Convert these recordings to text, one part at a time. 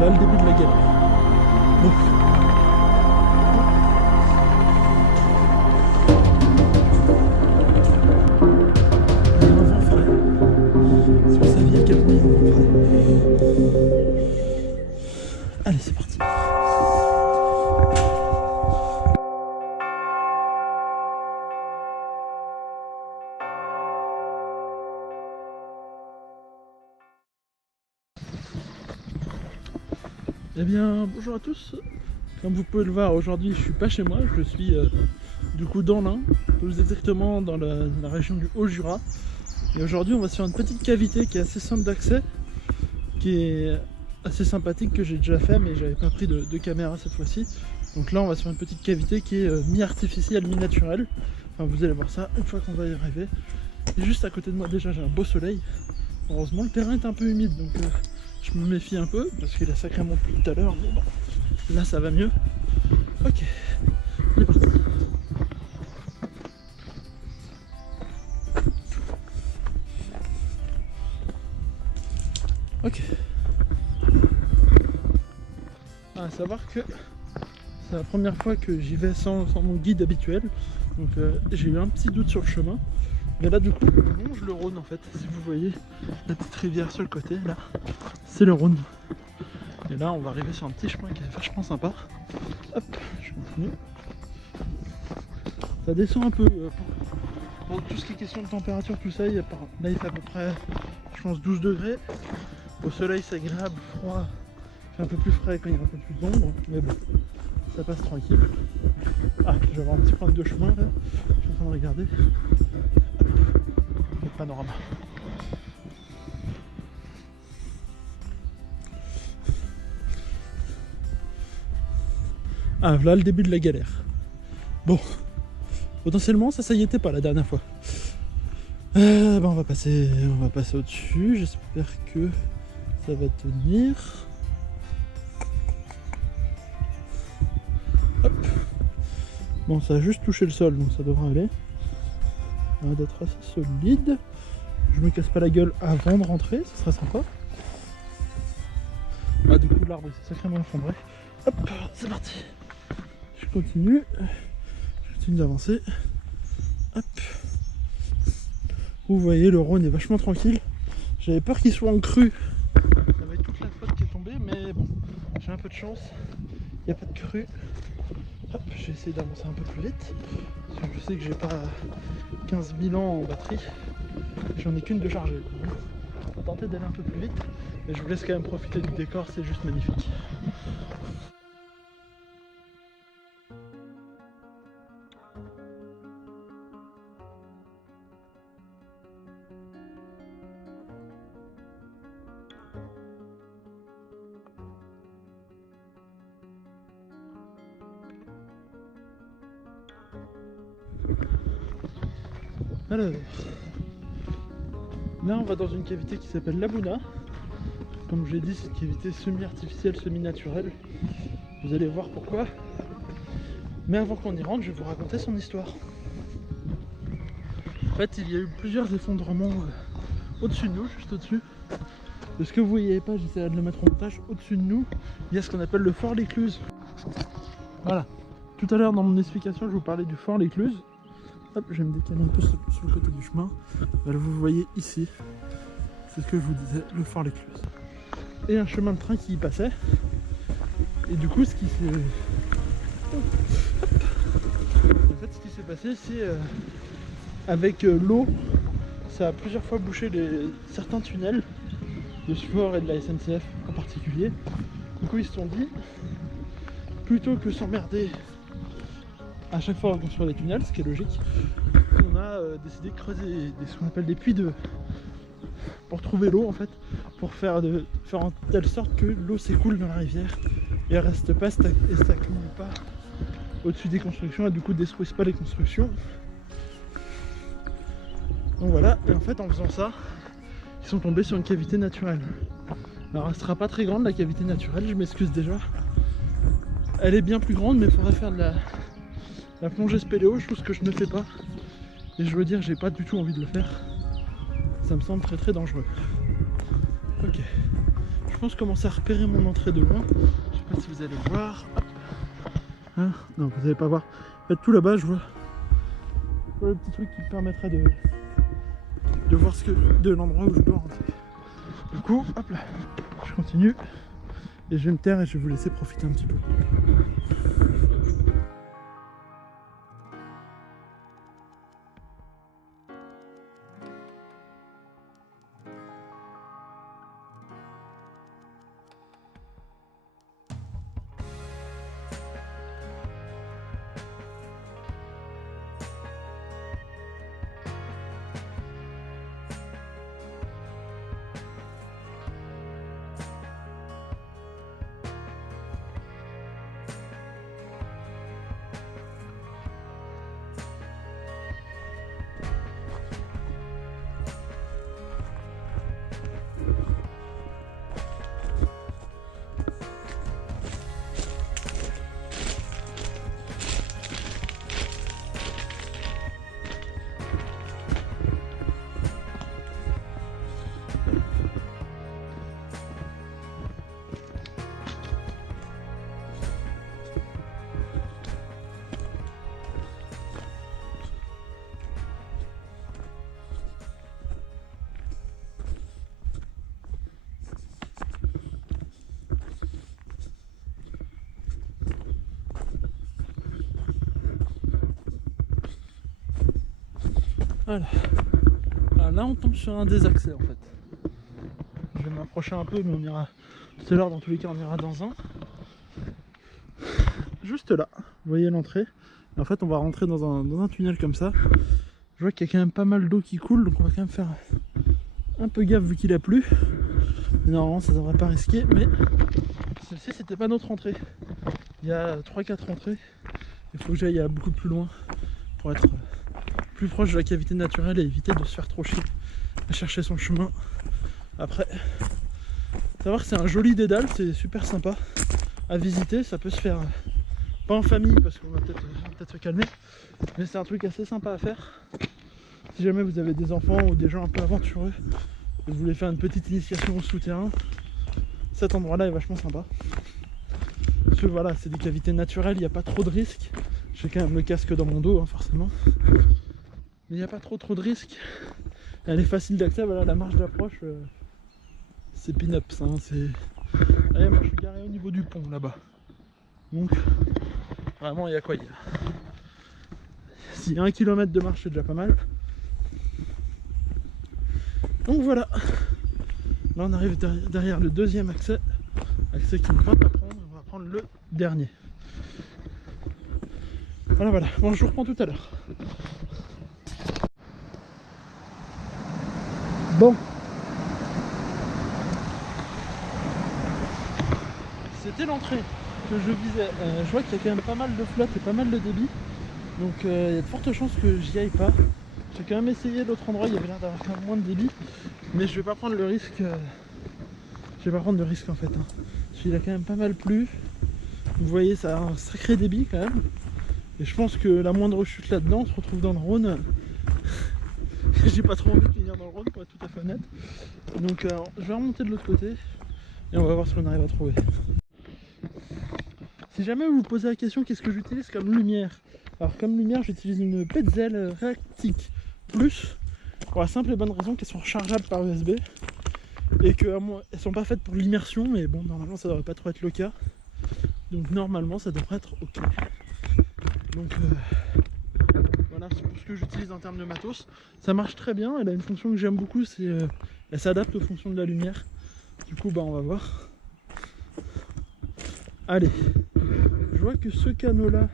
Là, le début de la galère. Bon. Il y a un vent frais. Si vous saviez à quel point il y a un vent frais. Allez, c'est parti. Eh bien, bonjour à tous. Comme vous pouvez le voir, aujourd'hui je suis pas chez moi, je suis du coup dans l'Ain, plus exactement dans la région du Haut-Jura. Et aujourd'hui on va se faire une petite cavité qui est assez simple d'accès, qui est assez sympathique, que j'ai déjà fait mais j'avais pas pris de caméra cette fois-ci. Donc là on va se faire une petite cavité qui est mi-artificielle, mi-naturelle. Enfin vous allez voir ça une fois qu'on va y arriver. Et juste à côté de moi déjà j'ai un beau soleil. Heureusement le terrain est un peu humide donc je me méfie un peu parce qu'il a sacrément plu tout à l'heure, mais bon, là ça va mieux. Ok, on est parti. Ok. À savoir que c'est la première fois que j'y vais sans mon guide habituel, donc j'ai eu un petit doute sur le chemin. Mais là du coup on longe le Rhône en fait, si vous voyez la petite rivière sur le côté, là c'est le Rhône. Et là on va arriver sur un petit chemin qui est vachement sympa. Hop, je continue. Ça descend un peu pour tout ce qui est question de température, tout ça, là il fait à peu près je pense 12 degrés. Au soleil c'est agréable, froid, il fait un peu plus frais quand il y a un peu plus d'ombre, mais bon, ça passe tranquille. Ah, je vais avoir un petit problème de chemin là, je suis en train de regarder. Le panorama. Ah, voilà le début de la galère. Bon, potentiellement ça y était pas la dernière fois. On va passer au-dessus. J'espère que ça va tenir. Hop. Bon, ça a juste touché le sol, donc ça devrait aller. Ça va d'être assez solide. Je me casse pas la gueule avant de rentrer, ce sera sympa. Ah, du coup l'arbre s'est sacrément effondré. Hop, c'est parti. Je continue d'avancer. Hop. Vous voyez, le Rhône est vachement tranquille. J'avais peur qu'il soit en crue avec toute la flotte qui est tombée, mais bon, j'ai un peu de chance. Il n'y a pas de crue. Hop, je vais essayer d'avancer un peu plus vite. Parce que je sais que j'ai pas 15 000 ans en batterie. J'en ai qu'une de chargée. On va tenter d'aller un peu plus vite. Mais je vous laisse quand même profiter du décor, c'est juste magnifique. Alors, là on va dans une cavité qui s'appelle l'Abouna. Comme je l'ai dit, c'est une cavité semi-artificielle, semi-naturelle. Vous allez voir pourquoi. Mais avant qu'on y rentre, je vais vous raconter son histoire. En fait, il y a eu plusieurs effondrements au-dessus de nous, juste au-dessus. De ce que vous voyez pas, j'essaierai de le mettre en montage. Au-dessus de nous, il y a ce qu'on appelle le fort L'Écluse. Voilà. Tout à l'heure dans mon explication, je vous parlais du fort L'Écluse. Hop, je vais me décaler un peu sur le côté du chemin. Voilà, vous voyez ici, c'est ce que je vous disais, le fort L'Écluse. Et un chemin de train qui y passait. Et du coup, ce qui s'est passé, c'est avec l'eau, ça a plusieurs fois bouché certains tunnels de ce fort et de la SNCF en particulier. Du coup, ils se sont dit, plutôt que s'emmerder à chaque fois à construire des tunnels, ce qui est logique, on a décidé de creuser ce qu'on appelle des puits pour trouver l'eau en fait, pour faire en telle sorte que l'eau s'écoule dans la rivière et elle reste pas et s'accumule pas au-dessus des constructions et du coup détruise pas les constructions. Donc voilà, et en fait en faisant ça, ils sont tombés sur une cavité naturelle. Alors elle sera pas très grande la cavité naturelle, je m'excuse déjà. Elle est bien plus grande, mais il faudrait faire de la plongée spéléo, chose que je ne fais pas. Et je veux dire, j'ai pas du tout envie de le faire. Ça me semble très très dangereux. Ok, je pense commencer à repérer mon entrée de loin. Je sais pas si vous allez voir. Hop. Hein, non, vous n'allez pas voir. En fait, tout là-bas, je vois le petit truc qui me permettrait de voir de l'endroit où je dois rentrer. Du coup, hop là, je continue et je vais me taire et je vais vous laisser profiter un petit peu. Voilà. Alors là on tombe sur un des accès en fait. Je vais m'approcher un peu mais on ira tout à l'heure, dans tous les cas on ira dans un. Juste là, vous voyez l'entrée. En fait on va rentrer dans un tunnel comme ça. Je vois qu'il y a quand même pas mal d'eau qui coule, donc on va quand même faire un peu gaffe vu qu'il a plu. Mais normalement ça devrait pas risquer, mais celle-ci c'était pas notre entrée. Il y a 3-4 entrées. Il faut que j'aille beaucoup plus loin pour être plus proche de la cavité naturelle et éviter de se faire trop chier à chercher son chemin. Après, savoir que c'est un joli dédale, c'est super sympa à visiter. Ça peut se faire pas en famille parce qu'on va peut-être se calmer, mais c'est un truc assez sympa à faire. Si jamais vous avez des enfants ou des gens un peu aventureux et vous voulez faire une petite initiation au souterrain, cet endroit là est vachement sympa. Parce que voilà, c'est des cavités naturelles, il n'y a pas trop de risques. J'ai quand même le casque dans mon dos, hein, forcément. Mais il n'y a pas trop de risques. Elle est facile d'accès, voilà, la marge d'approche, c'est pin-ups. Hein, allez, moi je suis garé au niveau du pont là-bas. Donc, vraiment, il y a quoi. S'il y a 1 km de marche, c'est déjà pas mal. Donc voilà. Là, on arrive derrière le deuxième accès. Accès qui ne va pas prendre, on va prendre le dernier. Voilà. Bon, je vous reprends tout à l'heure. Bon. C'était l'entrée que je visais. Je vois qu'il y a quand même pas mal de flotte et pas mal de débit. Donc il y a de fortes chances que j'y aille pas. J'ai quand même essayé l'autre endroit, il y avait l'air d'avoir quand même moins de débit. Mais je vais pas prendre le risque. Je vais pas prendre de risque en fait. Hein. Parce qu'il a quand même pas mal plu. Vous voyez, ça a un sacré débit quand même. Et je pense que la moindre chute là-dedans, on se retrouve dans le Rhône. J'ai pas trop envie de finir dans le Rhône pour être tout à fait honnête. Donc je vais remonter de l'autre côté et on va voir ce qu'on arrive à trouver. Si jamais vous vous posez la question qu'est-ce que j'utilise comme lumière, alors comme lumière j'utilise une Petzl Reactic Plus pour la simple et bonne raison qu'elles sont rechargeables par USB et qu'elles sont pas faites pour l'immersion, mais bon normalement ça devrait pas trop être le cas, donc normalement ça devrait être ok. Donc voilà, c'est pour ce que j'utilise en termes de matos. Ça marche très bien, elle a une fonction que j'aime beaucoup, c'est elle s'adapte aux fonctions de la lumière. Du coup on va voir. Allez, je vois que ce canot là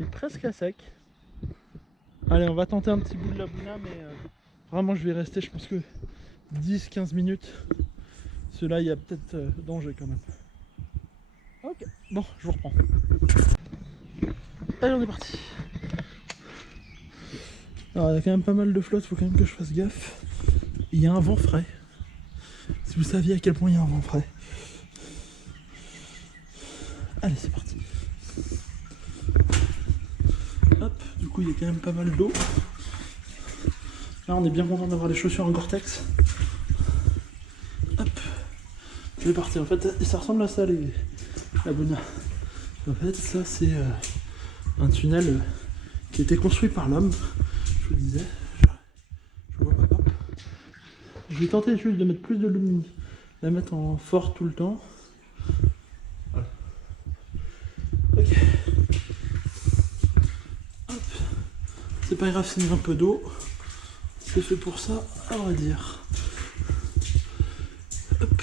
est presque à sec. Allez, on va tenter un petit bout de la bouna, mais vraiment je vais rester, je pense que 10-15 minutes. Cela il y a peut-être danger quand même. Ok, bon, je vous reprends. Allez, on est parti. Alors il y a quand même pas mal de flotte, faut quand même que je fasse gaffe. Il y a un vent frais. Si vous saviez à quel point il y a un vent frais. Allez, c'est parti. Hop, du coup il y a quand même pas mal d'eau. Là on est bien content d'avoir les chaussures en Gore-Tex. Hop, je vais partir. En fait, ça ressemble à ça, la Buna. En fait, ça, c'est un tunnel qui a été construit par l'homme. Je vous disais. Je vois pas. Je vais tenter juste de mettre plus de lumière, la mettre en fort tout le temps. Voilà. Ok. Hop. C'est pas grave s'il y a un peu d'eau. C'est fait pour ça, à vrai dire. Hop.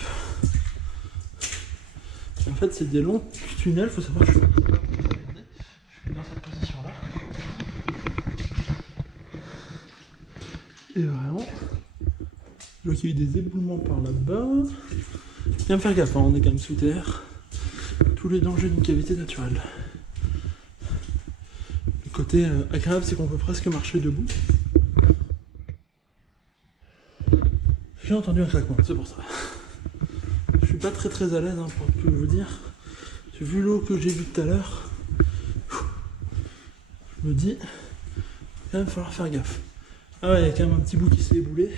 En fait, c'est des longs tunnels. Faut savoir que je suis dans cette position-là. Et vraiment, je vois qu'il y a eu des éboulements par là-bas. Bien me faire gaffe, hein, on est quand même sous terre. Tous les dangers d'une cavité naturelle. Le côté agréable, c'est qu'on peut presque marcher debout. J'ai entendu un claquement, c'est pour ça. Je suis pas très à l'aise, hein, pour tout vous dire. J'ai vu l'eau que j'ai vue tout à l'heure. Je me dis, il va quand même falloir faire gaffe. Ah ouais, il y a quand même un petit bout qui s'est éboulé.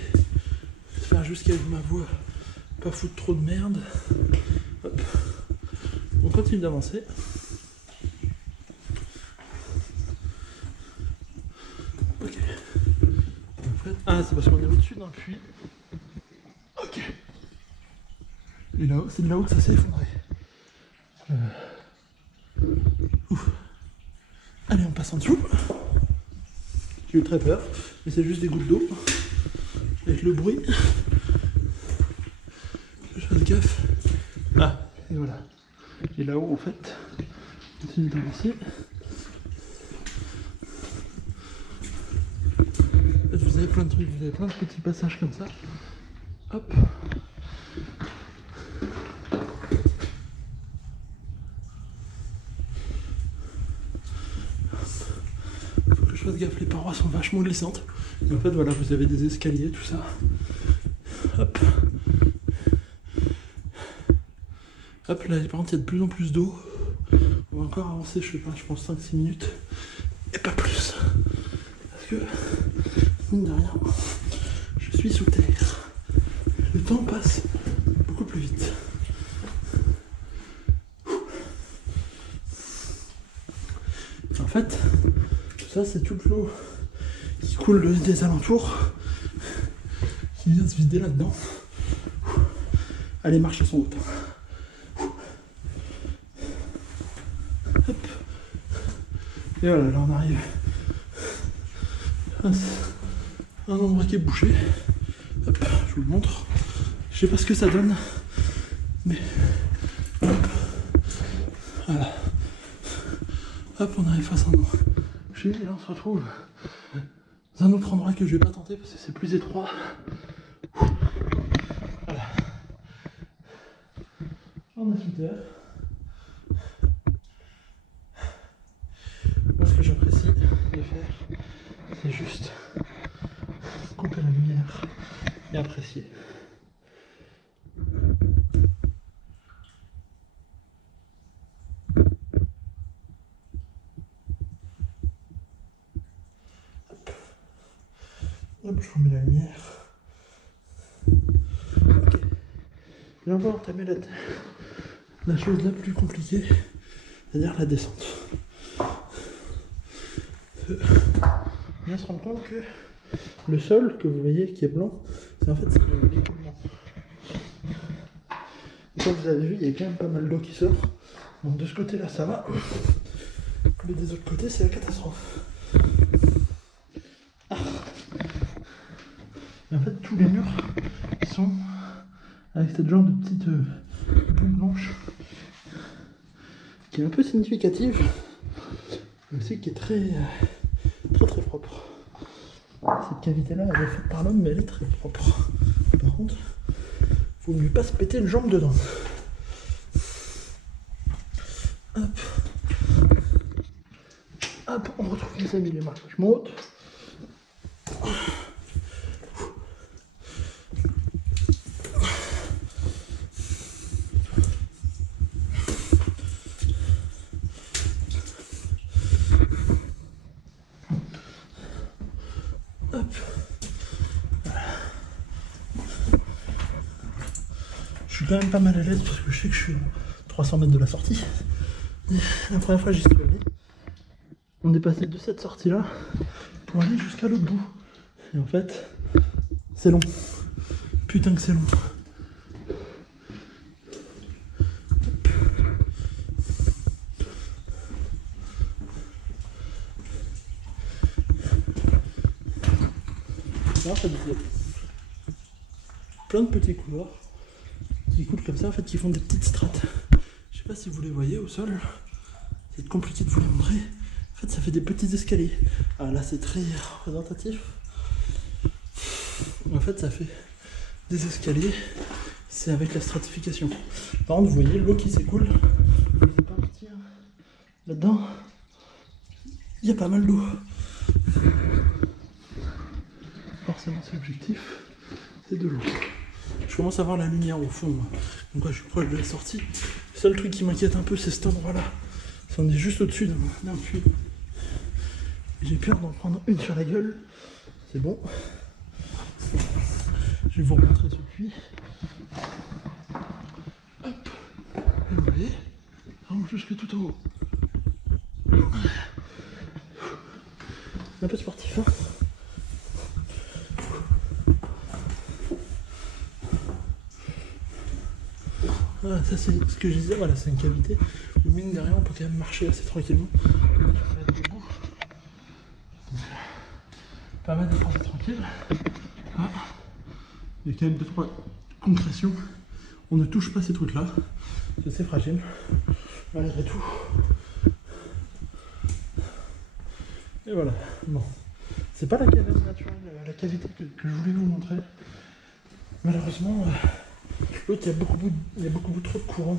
J'espère juste qu'avec ma voix, pas foutre trop de merde. Hop. On continue d'avancer. Ok. En fait, ah, c'est parce qu'on est au-dessus d'un puits. Ok. Et là-haut, c'est de là-haut que ça s'est effondré. Ouf. Allez, on passe en dessous. J'ai eu très peur, mais c'est juste des gouttes d'eau. Avec le bruit. Je fasse gaffe. Ah, et voilà. Et là-haut, en fait, on continue d'avancer. Vous avez plein de trucs, vous avez plein de petits passages comme ça. Hop. Faut que je fasse gaffe, les parois sont vachement glissantes. Et en fait, voilà, vous avez des escaliers, tout ça. Hop. Hop, là, par contre, il y a de plus en plus d'eau. On va encore avancer, je sais pas, je pense 5-6 minutes. Et pas plus. Parce que, mine de rien, je suis sous terre. Le temps passe beaucoup plus vite. En fait, ça, c'est toute l'eau qui coule des alentours, qui vient se vider là-dedans. Allez, marches sont hautes. Hop. Et voilà, là on arrive à un endroit qui est bouché. Hop, je vous le montre. Je sais pas ce que ça donne, mais hop. Voilà. Hop, on arrive face à un endroit. Et là on se retrouve dans un autre endroit que je vais pas tenter parce que c'est plus étroit. Voilà. On est sous terre. Moi, ce que j'apprécie de faire, c'est juste couper la lumière et apprécier. Hop, je remets la lumière. Ok. Et on va entamer la chose la plus compliquée, c'est-à-dire la descente. On vient se rendre compte que le sol que vous voyez qui est blanc, c'est en fait c'est de l'écoulement. Comme vous avez vu, il y a quand même pas mal d'eau qui sort. Donc de ce côté-là, ça va. Mais des autres côtés, c'est la catastrophe. Ah. Et en fait, tous les murs sont avec cette genre de petite boule blanche qui est un peu significative, mais aussi qui est très propre. Cette cavité-là, elle est faite par l'homme, mais elle est très propre. Par contre, il vaut mieux pas se péter une jambe dedans. Hop. Hop, on retrouve les amis, les marques. Je monte. Je suis quand même pas mal à l'aise parce que je sais que je suis à 300 mètres de la sortie. Et la première fois j'y suis allé, on est passé de cette sortie là pour aller jusqu'à l'autre bout. Et en fait, c'est long. Putain que c'est long. Là, en fait, il y a plein de petits couloirs qui coulent comme ça, en fait, qui font des petites strates. Je sais pas si vous les voyez au sol. C'est compliqué de vous les montrer. En fait, ça fait des petits escaliers. Ah là, c'est très représentatif. En fait, ça fait des escaliers. C'est avec la stratification. Par contre, vous voyez l'eau qui s'écoule. Je sais pas partir. Là-dedans, il y a pas mal d'eau. Forcément, c'est l'objectif. C'est de l'eau. Je commence à voir la lumière au fond. Donc, je suis proche de la sortie. Le seul truc qui m'inquiète un peu, c'est cet endroit-là. On est juste au-dessus d'un puits. J'ai peur d'en prendre une sur la gueule. C'est bon. Je vais vous remontrer ce puits. Hop. Et vous voyez, vraiment jusque tout en haut. Un peu sportif, hein. Voilà, ça c'est ce que je disais, voilà, c'est une cavité où mine de rien on peut quand même marcher assez tranquillement. Permet d'être assez tranquille. Ah. Il y a quand même 2-3 concrétions. On ne touche pas ces trucs là. C'est assez fragile. Malgré tout. Et voilà. Bon. C'est pas la caverne naturelle, la cavité que je voulais vous montrer. Malheureusement, l'autre, il y a beaucoup trop de courant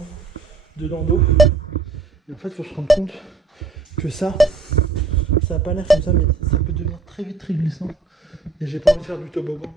dedans d'eau. Et en fait, il faut se rendre compte que ça n'a pas l'air comme ça, mais ça peut devenir très vite très glissant. Et j'ai pas envie de faire du toboggan